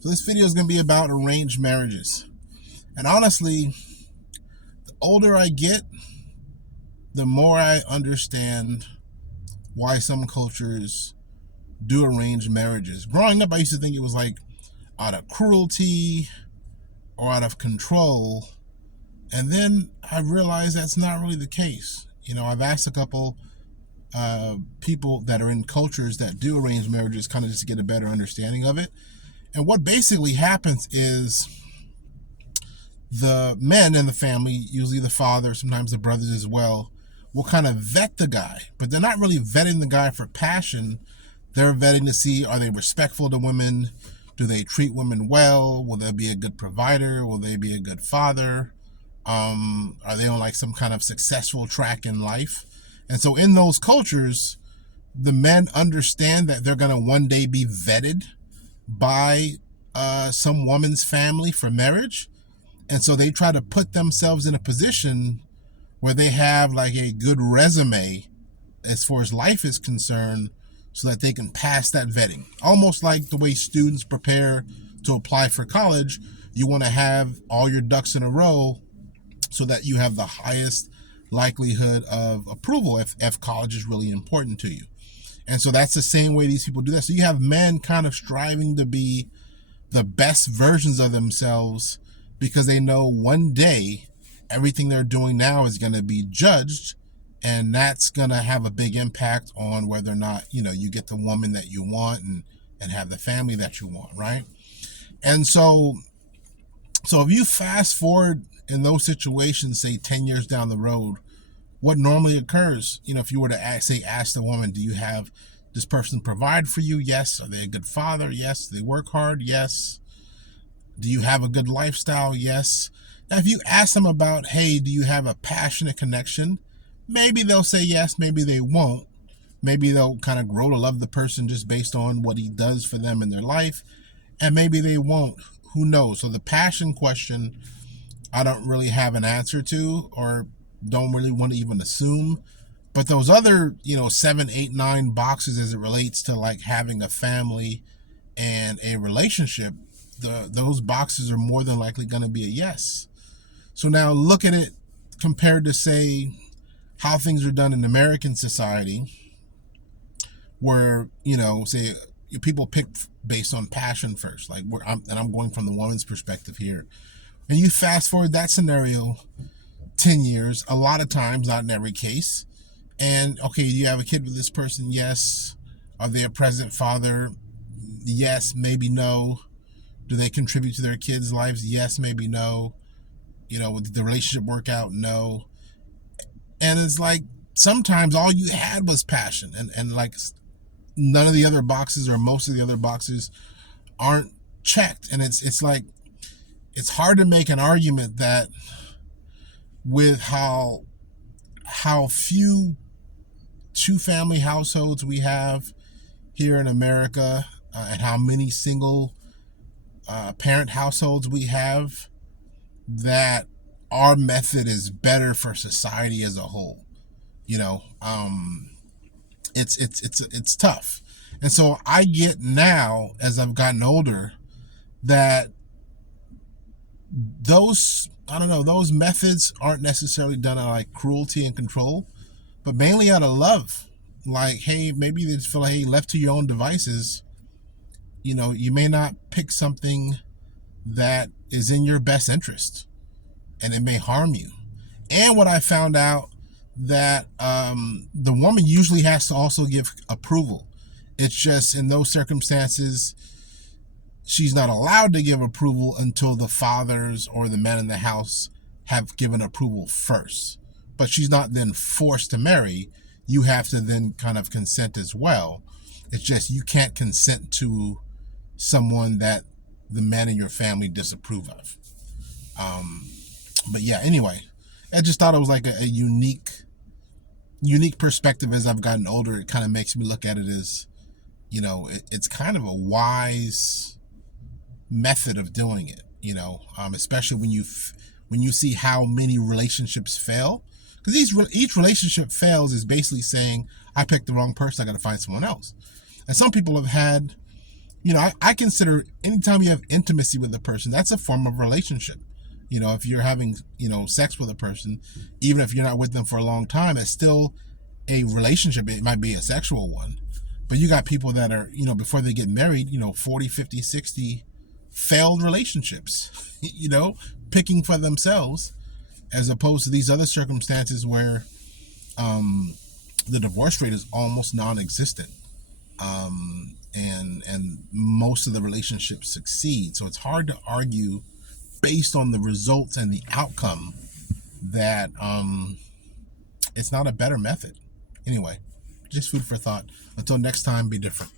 So this video is going to be about arranged marriages. And honestly, the older I get, the more I understand why some cultures do arranged marriages. Growing up, I used to think it was like out of cruelty or out of control. And then I realized that's not really the case. I've asked a couple people that are in cultures that do arranged marriages kind of just to get a better understanding of it. And what basically happens is the men in the family, usually the father, sometimes the brothers as well, will kind of vet the guy, but they're not really vetting the guy for passion. They're vetting to see, are they respectful to women? Do they treat women well? Will they be a good provider? Will they be a good father? Are they on like some kind of successful track in life? And so in those cultures, the men understand that they're going to one day be vetted by some woman's family for marriage. And so they try to put themselves in a position where they have like a good resume as far as life is concerned so that they can pass that vetting. Almost like the way students prepare to apply for college, you want to have all your ducks in a row so that you have the highest likelihood of approval if college is really important to you. And so that's the same way these people do that. So you have men kind of striving to be the best versions of themselves because they know one day everything they're doing now is going to be judged, and that's going to have a big impact on whether or not, you get the woman that you want and have the family that you want, right? And so if you fast forward in those situations, say 10 years down the road, what normally occurs, if you were to ask the woman, do you have this person provide for you? Yes. Are they a good father? Yes. Do they work hard? Yes. Do you have a good lifestyle? Yes. Now, if you ask them about, hey, do you have a passionate connection? Maybe they'll say yes, maybe they won't. Maybe they'll kind of grow to love the person just based on what he does for them in their life. And maybe they won't. Who knows? So the passion question, I don't really have an answer to, or don't really want to even assume. But those other, 7, 8, 9 boxes as it relates to like having a family and a relationship, those boxes are more than likely going to be a yes. So now look at it compared to, say, how things are done in American society, where, say people pick based on passion first. Like I'm going from the woman's perspective here. And you fast forward that scenario 10 years, a lot of times, not in every case. And okay, do you have a kid with this person? Yes. Are they a present father? Yes, maybe no. Do they contribute to their kids' lives? Yes, maybe no. Did the relationship work out? No. And it's like sometimes all you had was passion, and like none of the other boxes or most of the other boxes aren't checked. And it's like it's hard to make an argument that with how few two-family households we have here in America, and how many single parent households we have, that our method is better for society as a whole. It's tough. And so I get now, as I've gotten older, that those methods aren't necessarily done out of like cruelty and control, but mainly out of love. Like, hey, maybe they just feel like, hey, left to your own devices, you may not pick something that is in your best interest, and it may harm you. And what I found out, that the woman usually has to also give approval. It's just in those circumstances, she's not allowed to give approval until the fathers or the men in the house have given approval first. But she's not then forced to marry. You have to then kind of consent as well. It's just you can't consent to someone that the men in your family disapprove of. But yeah, anyway, I just thought it was like a unique perspective. As I've gotten older, it kind of makes me look at it as, it's kind of a wise method of doing it, especially when you see how many relationships fail. Because each relationship fails is basically saying, I picked the wrong person, I got to find someone else. And some people have had, I consider anytime you have intimacy with a person, that's a form of relationship. If you're having, sex with a person, even if you're not with them for a long time, it's still a relationship. It might be a sexual one, but you got people that are, before they get married, 40, 50, 60 failed relationships, picking for themselves, as opposed to these other circumstances where the divorce rate is almost non-existent, and most of the relationships succeed. So it's hard to argue based on the results and the outcome that it's not a better method. Anyway, just food for thought. Until next time, be different.